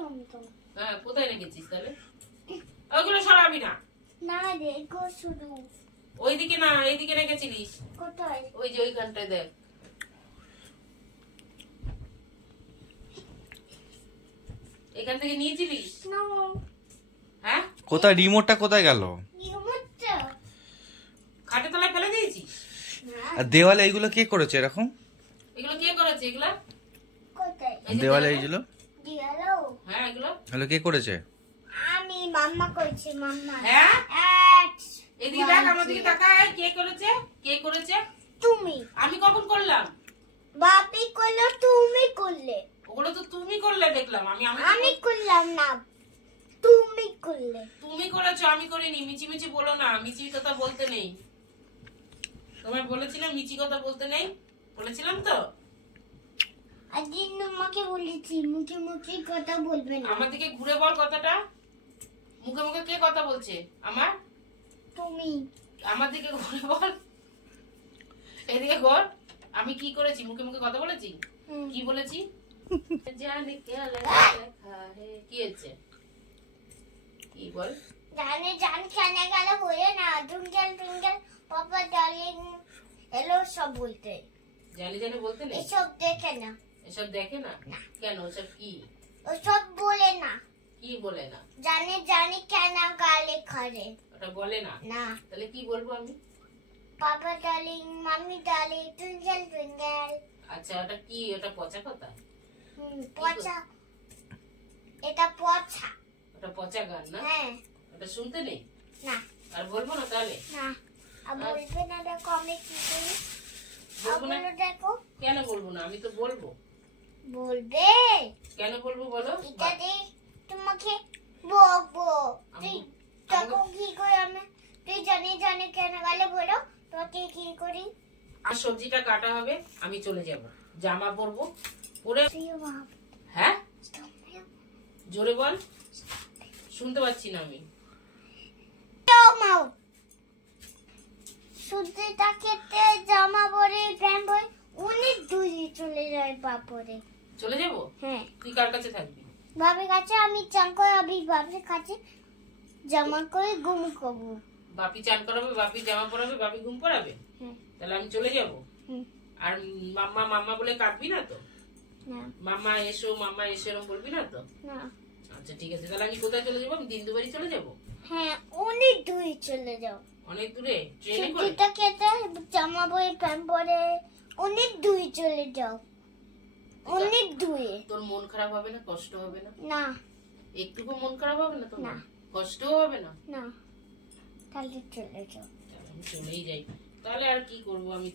রেখেছিলাম তো। হ্যাঁ, কোথায় রেখেছিস তাহলে? ওগুলো সরাবি না। না দেখো শুধু ওইদিকে না, এইদিকে রেখেছিলিস। কোথায়? ওই যে ওইখানটায় দেখ। এখান থেকে নিয়েছিলিস? না। হ্যাঁ, কোথায় রিমোটটা কোথায় গেল? রিমোটটা খাটের তলায় ফেলে দিয়েছিস? আর দেওয়ালে এইগুলো কে করেছে এরকম? এগুলো কে করেছে এগুলা? কোথায়? এই যে দেওয়ালে এইগুলো দিয়ালো হ্যাঁ, এগুলো এগুলো কে করেছে? আমি মাম্মা কইছি মাম্মা। হ্যাঁ, এক্স এদিকে দেখ, আমার দিকে তাকায়। কে করেছে? কে করেছে? তুমি। আমি কখন করলাম? বাপি করলো তুমি করলে। ওগুলো তো তুমি করলে দেখলাম। আমি আমি করলাম না, তুমি করলে। তুমি করেছো, আমি করিনি। মিচি মিচি বলো না, মিচি কথা বলতে নেই। তোমায় বলেছিলাম মিচি কথা বলতে নেই, বলেছিলাম তো। আজকে তোমাকে বলেছি মুখে মুখে কথা বলবে না। আমার দিকে ঘুরে বল কথাটা। মুখে মুখে কে কথা বলছে? আমার তুমি। আমার দিকে ঘুরে বল। এদিকে ঘর। আমি কি করেছি? মুখে মুখে কথা বলেছি? কি বলেছি? জানি কে লেখা হে। কি হচ্ছে? কি বল? জানে জান খেলে গেলে বলে না, টুঙ্গেল টুঙ্গেল পাপা ডার্লিং এলো সব বলতে। জানি জানি বলতে নেই? এসব দেখে না। এসব দেখে না? কেন? ওসব কি? ওসব বলে না। কি বলে না? জানে জানি কেন গালে খারে। ওটা বলে না? না। তাহলে কি বলবো আমি? পাপা ডার্লিং মাম্মি ডার্লিং টুঙ্গেল টুঙ্গেল। আচ্ছা, ওটা কি? ওটা পচা কথা? পচা। এটা পচা। ওটা পচা গান না? হ্যাঁ। ওটা শুনতে নেই? না। আর বলবো না তাহলে? না। আর বলবে না, দেখো আমি কি করি। বলবো না? আবার দেখো। কেন বলবো না? আমি তো বলবো। বলবে। কেন বলবো বলো? এটা দিয়ে তোমাকে বকবো। তুই দেখো কি করে আমি, তুই জানি জানি কেন গালে বলো, তোকে কি করি। আর সবজিটা কাটা হবে, আমি চলে যাব। জামা পরবো, পরে। হ্যাঁ, জোরে বল, শুনতে পাচ্ছি না আমি। সূর্যটা খেতে জামা পরে প্যান্ট পরে অনেক দূরে চলে যায় বাপরে। চলে যাব? হ্যাঁ। তুই কার কাছে থাকবি? বাবার কাছে। আমি চান করে আমি বাবার কাছে জামা করে ঘুম করবো। বাপি চান করাবে, বাপি জামা পরাবে, বাপি ঘুম পড়াবে? তাহলে আমি চলে যাব। আর মাম্মা মাম্মা বলে কাঁদবি না তো? না। মাম্মা এসো, মাম্মা এসো এরকম বলবি না তো? না। আচ্ছা ঠিক আছে, তাহলে আমি কোথায় চলে যাবো? আমি দিন্দুবাড়ি চলে যাব? হ্যাঁ, অনেক দূরে চলে যাও। অনেক দূরে? ট্রেনে করে? সূর্যটা খেতে জামা পরে প্যান্ট পরে অনেক দূরে চলে যাও। অনেক দূরে। তোর মন খারাপ হবে না? কষ্ট হবে না? না। একটুকু মন খারাপ হবে না তোর? না। কষ্টও হবে না? না। তাহলে চলে যাও। আমি চলেই যাই। তাহলে আর কি করবো আমি?